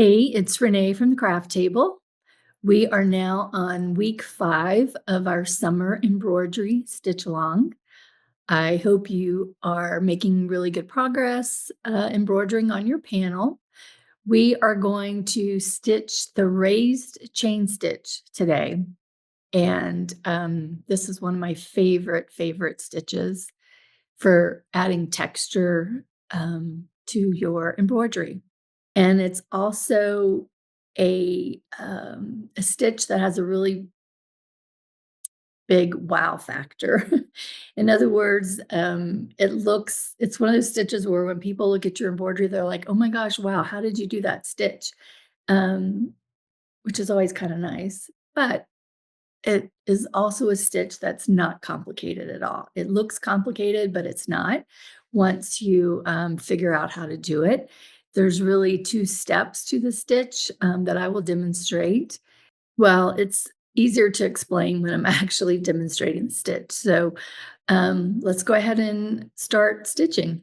Hey, it's Renee from the Craft Table. We are now on week 5 of our summer embroidery stitch along. I hope you are making really good progress embroidering on your panel. We are going to stitch the raised chain stitch today. And this is one of my favorite stitches for adding texture to your embroidery. And it's also a stitch that has a really big wow factor. In other words, it's one of those stitches where when people look at your embroidery, they're like, "Oh my gosh, wow, how did you do that stitch?" Um, which is always kind of nice. But it is also a stitch that's not complicated at all. It looks complicated, but it's not once you figure out how to do it. There's really 2 steps to the stitch that I will demonstrate. Well, it's easier to explain when I'm actually demonstrating the stitch. So let's go ahead and start stitching.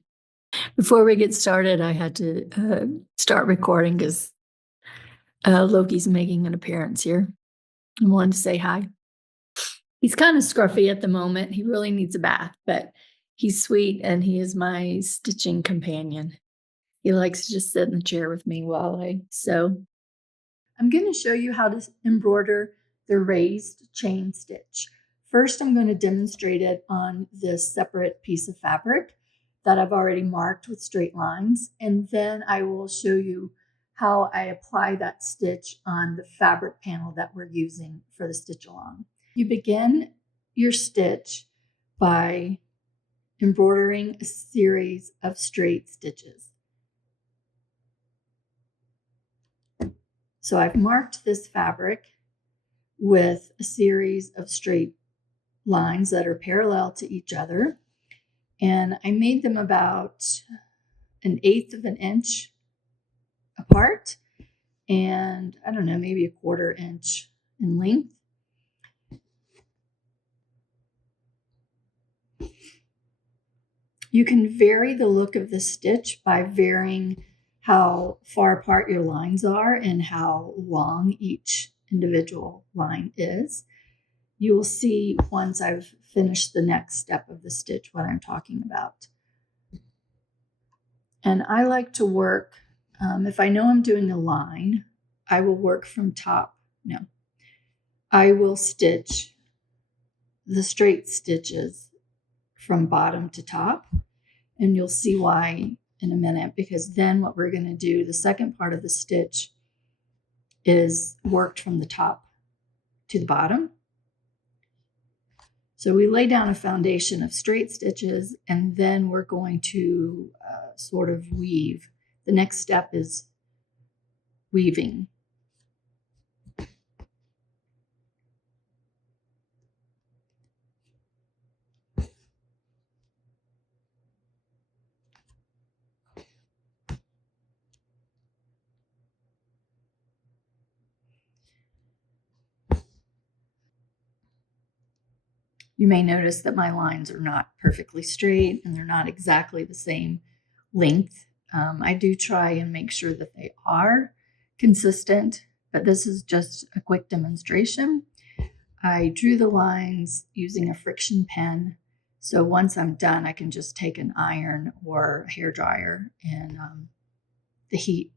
Before we get started, I had to start recording because Loki's making an appearance here. I wanted to say hi. He's kind of scruffy at the moment. He really needs a bath, but he's sweet and he is my stitching companion. He likes to just sit in the chair with me while I sew. I'm going to show you how to embroider the raised chain stitch. First, I'm going to demonstrate it on this separate piece of fabric that I've already marked with straight lines, and then I will show you how I apply that stitch on the fabric panel that we're using for the stitch along. You begin your stitch by embroidering a series of straight stitches. So I've marked this fabric with a series of straight lines that are parallel to each other. And I made them about 1/8 of an inch apart and I don't know, maybe 1/4 inch in length. You can vary the look of the stitch by varying how far apart your lines are and how long each individual line is. You will see once I've finished the next step of the stitch what I'm talking about. And I like to work, if I know I'm doing a line, I will work from top. No, I will stitch the straight stitches from bottom to top. And you'll see why in a minute, because then what we're going to do, the second part of the stitch is worked from the top to the bottom. So we lay down a foundation of straight stitches, and then we're going to sort of weave. The next step is weaving. You may notice that my lines are not perfectly straight and they're not exactly the same length. I do try and make sure that they are consistent, but this is just a quick demonstration. I drew the lines using a friction pen. So once I'm done, I can just take an iron or a hair dryer and the heat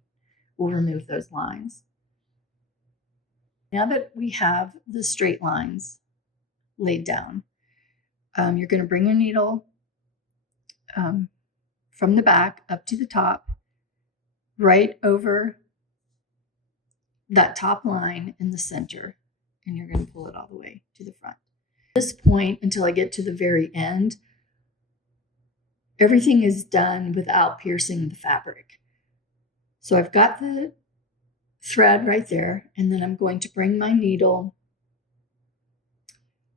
will remove those lines. Now that we have the straight lines laid down, you're going to bring your needle from the back up to the top, right over that top line in the center, and you're going to pull it all the way to the front. At this point, until I get to the very end, everything is done without piercing the fabric. So I've got the thread right there, and then I'm going to bring my needle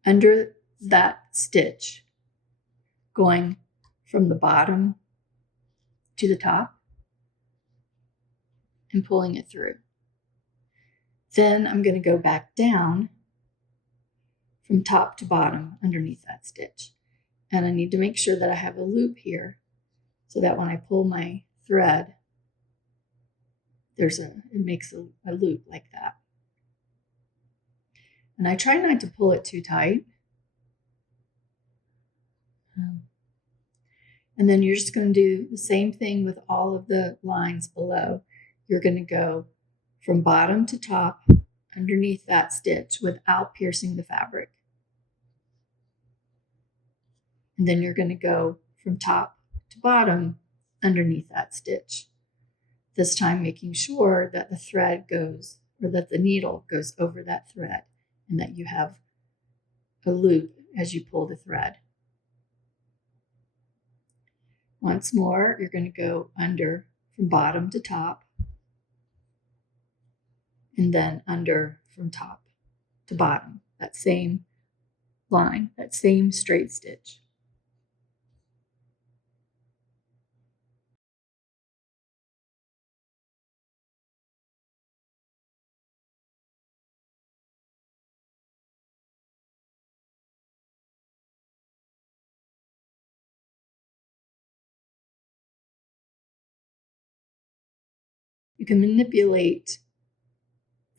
under that stitch, going from the bottom to the top and pulling it through. Then I'm going to go back down from top to bottom underneath that stitch. And I need to make sure that I have a loop here so that when I pull my thread, it makes a loop like that. And I try not to pull it too tight. And then you're just going to do the same thing with all of the lines below. You're going to go from bottom to top underneath that stitch without piercing the fabric. And then you're going to go from top to bottom underneath that stitch. This time making sure that the thread goes, or that the needle goes over that thread, and that you have a loop as you pull the thread. Once more, you're going to go under from bottom to top, and then under from top to bottom, that same line, that same straight stitch. You can manipulate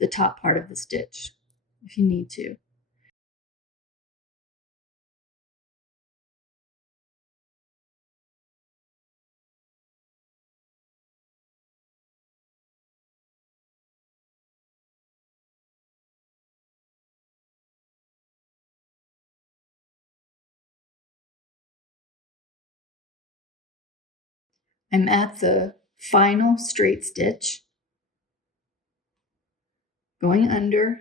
the top part of the stitch if you need to. I'm at the final straight stitch, going under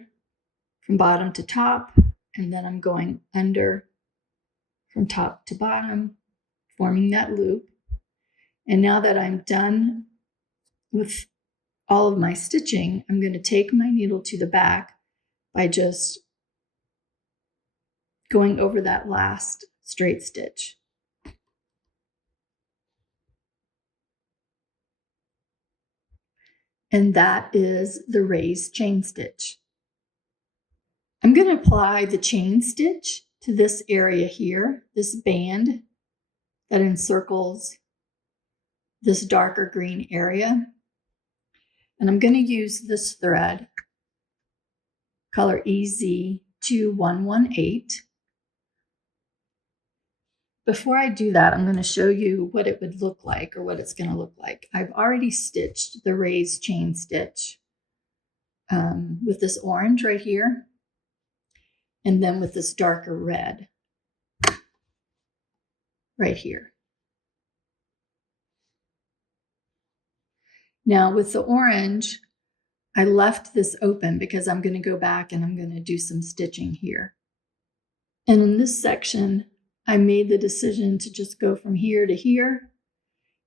from bottom to top, and then I'm going under from top to bottom, forming that loop. And now that I'm done with all of my stitching, I'm going to take my needle to the back by just going over that last straight stitch. And that is the raised chain stitch. I'm going to apply the chain stitch to this area here, this band that encircles this darker green area. And I'm going to use this thread, color EZ2118. Before I do that, I'm going to show you what it would look like, or what it's going to look like. I've already stitched the raised chain stitch with this orange right here, and then with this darker red right here. Now with the orange, I left this open because I'm going to go back and I'm going to do some stitching here. And in this section, I made the decision to just go from here to here,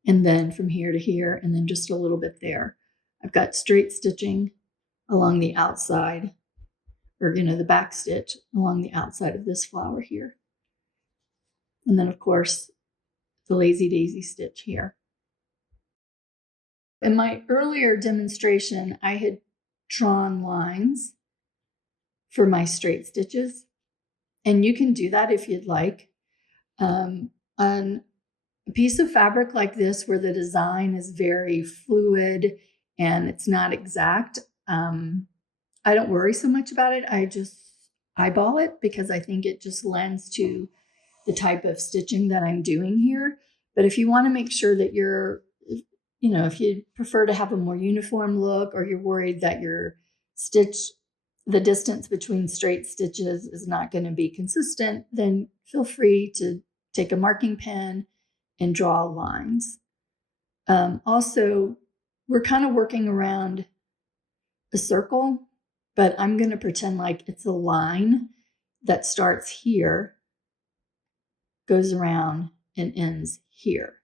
and then from here to here, and then just a little bit there. I've got straight stitching along the outside, or the back stitch along the outside of this flower here. And then of course, the lazy daisy stitch here. In my earlier demonstration, I had drawn lines for my straight stitches, and you can do that if you'd like. On a piece of fabric like this, where the design is very fluid and it's not exact, I don't worry so much about it. I just eyeball it because I think it just lends to the type of stitching that I'm doing here. But if you want to make sure that if you prefer to have a more uniform look, or you're worried that your the distance between straight stitches is not going to be consistent, then feel free to take a marking pen and draw lines. Also, we're kind of working around a circle, but I'm going to pretend like it's a line that starts here, goes around, and ends here,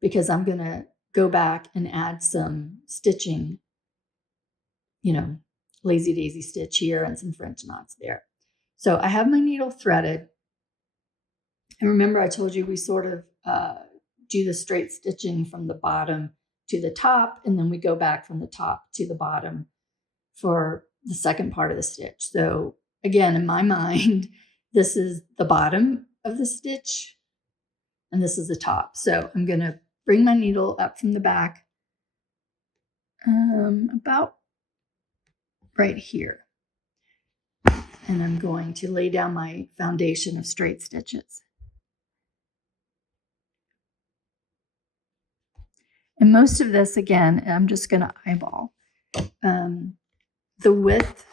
because I'm going to go back and add some stitching, lazy daisy stitch here and some French knots there. So I have my needle threaded. And remember, I told you we sort of do the straight stitching from the bottom to the top, and then we go back from the top to the bottom for the second part of the stitch. So again, in my mind, this is the bottom of the stitch, and this is the top. So I'm going to bring my needle up from the back, about right here. And I'm going to lay down my foundation of straight stitches. And most of this, again, I'm just going to eyeball. The width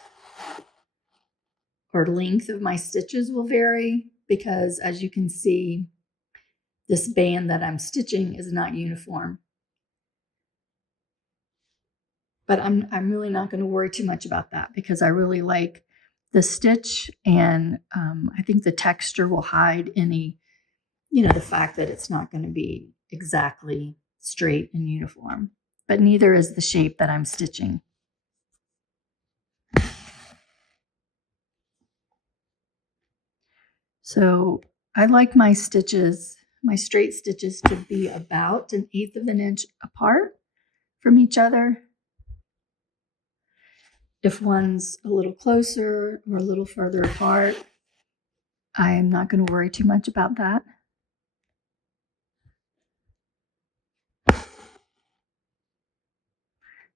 or length of my stitches will vary because, as you can see, this band that I'm stitching is not uniform. But I'm really not going to worry too much about that because I really like the stitch, and I think the texture will hide any, the fact that it's not going to be exactly straight and uniform. But neither is the shape that I'm stitching. So I like my stitches, my straight stitches, to be about 1/8 of an inch apart from each other. If one's a little closer or a little further apart, I'm not going to worry too much about that.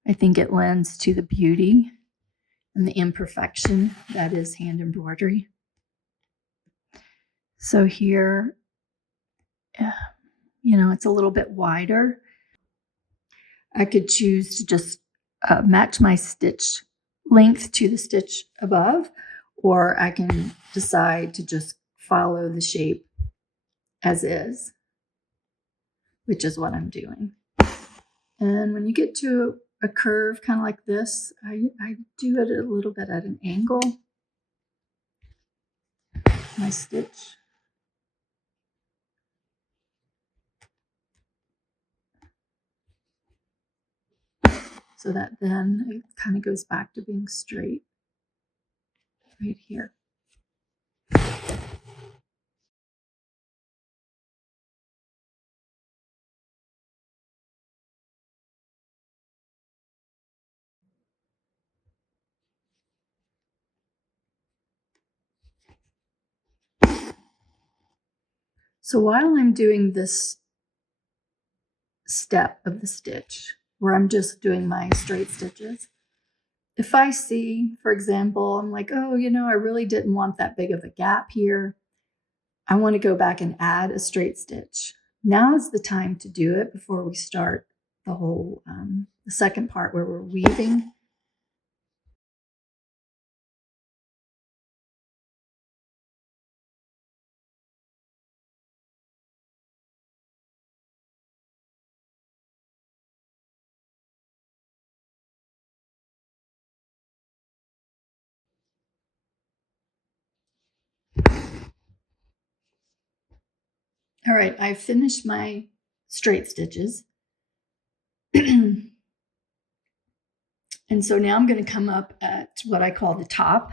I think it lends to the beauty and the imperfection that is hand embroidery. So here, it's a little bit wider. I could choose to just match my stitch length to the stitch above, or I can decide to just follow the shape as is, which is what I'm doing. And when you get to a curve kind of like this, I do it a little bit at an angle, my stitch. So that then it kind of goes back to being straight right here. So while I'm doing this step of the stitch, where I'm just doing my straight stitches, if I see, for example, I'm like, oh, I really didn't want that big of a gap here, I want to go back and add a straight stitch. Now is the time to do it before we start the whole, the second part where we're weaving. All right, I've finished my straight stitches. And so now I'm going to come up at what I call the top.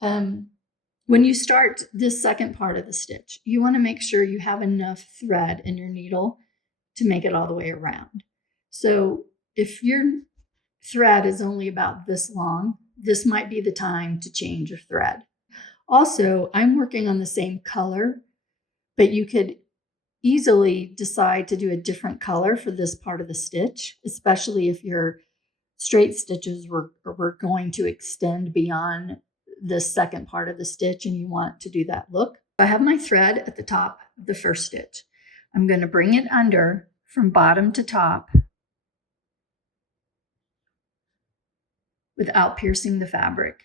When you start this second part of the stitch, you want to make sure you have enough thread in your needle to make it all the way around. So if your thread is only about this long, this might be the time to change your thread. Also, I'm working on the same color, but you could easily decide to do a different color for this part of the stitch, especially if your straight stitches were going to extend beyond the second part of the stitch and you want to do that look. I have my thread at the top of the first stitch. I'm going to bring it under from bottom to top without piercing the fabric.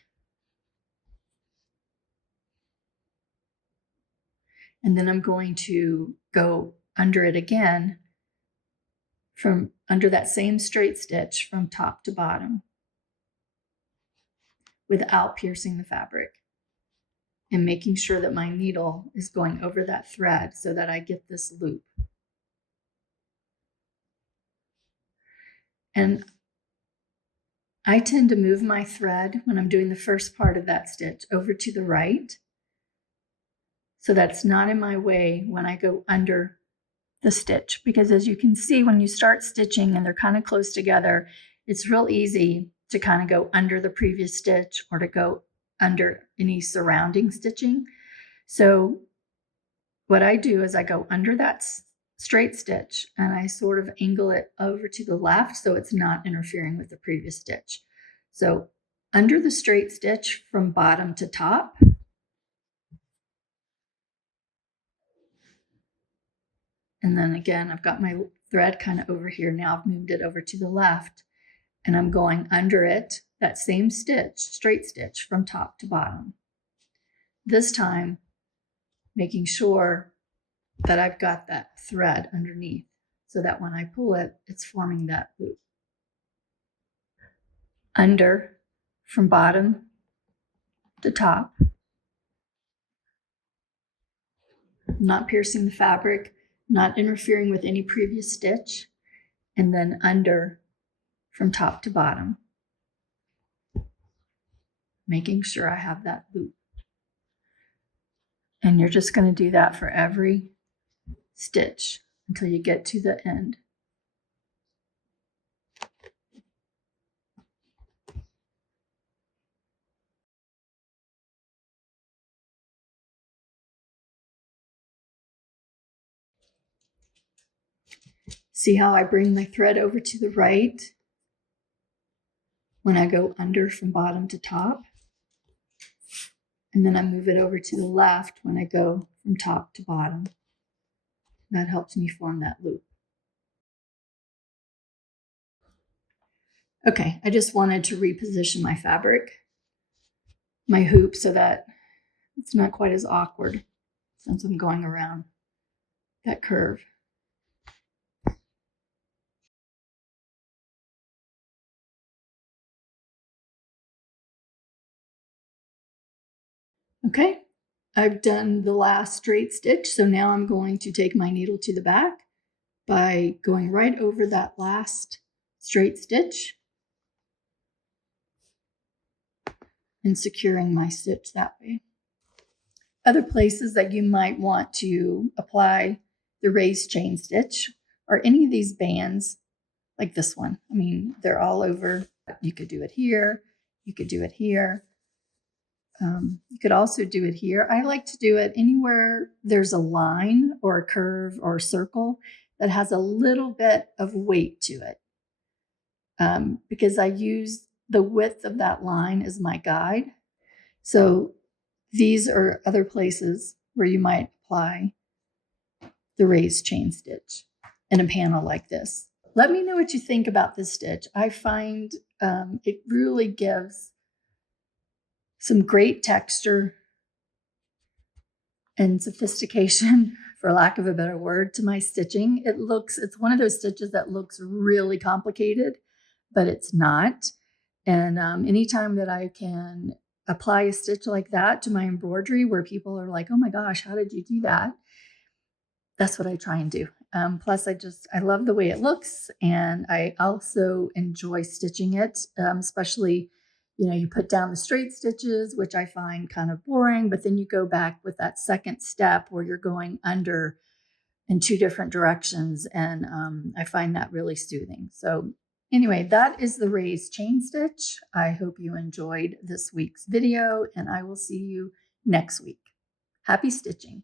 And then I'm going to go under it again from under that same straight stitch from top to bottom without piercing the fabric, and making sure that my needle is going over that thread so that I get this loop. And I tend to move my thread when I'm doing the first part of that stitch over to the right, so that's not in my way when I go under the stitch, because as you can see, when you start stitching and they're kind of close together, it's real easy to kind of go under the previous stitch or to go under any surrounding stitching. So what I do is I go under that straight stitch, and I sort of angle it over to the left so it's not interfering with the previous stitch. So under the straight stitch from bottom to top, and then again, I've got my thread kind of over here. Now I've moved it over to the left, and I'm going under it, that same stitch, straight stitch from top to bottom. This time, making sure that I've got that thread underneath so that when I pull it, it's forming that loop. Under from bottom to top, not piercing the fabric, not interfering with any previous stitch, and then under from top to bottom, making sure I have that loop. And you're just going to do that for every stitch until you get to the end. See how I bring my thread over to the right when I go under from bottom to top? And then I move it over to the left when I go from top to bottom. That helps me form that loop. Okay, I just wanted to reposition my fabric, my hoop, so that it's not quite as awkward since I'm going around that curve. Okay, I've done the last straight stitch, so now I'm going to take my needle to the back by going right over that last straight stitch and securing my stitch that way. Other places that you might want to apply the raised chain stitch are any of these bands like this one. I mean, they're all over. You could do it here. You could do it here. You could also do it here. I like to do it anywhere there's a line or a curve or a circle that has a little bit of weight to it, because I use the width of that line as my guide. So these are other places where you might apply the raised chain stitch in a panel like this. Let me know what you think about this stitch. I find it really gives some great texture and sophistication, for lack of a better word, to my stitching. It's one of those stitches that looks really complicated, but it's not. And anytime that I can apply a stitch like that to my embroidery where people are like, oh my gosh, how did you do that? That's what I try and do. Plus, I love the way it looks, and I also enjoy stitching it, especially, you put down the straight stitches, which I find kind of boring, but then you go back with that second step where you're going under in two different directions, and I find that really soothing. So anyway, that is the raised chain stitch. I hope you enjoyed this week's video, and I will see you next week. Happy stitching.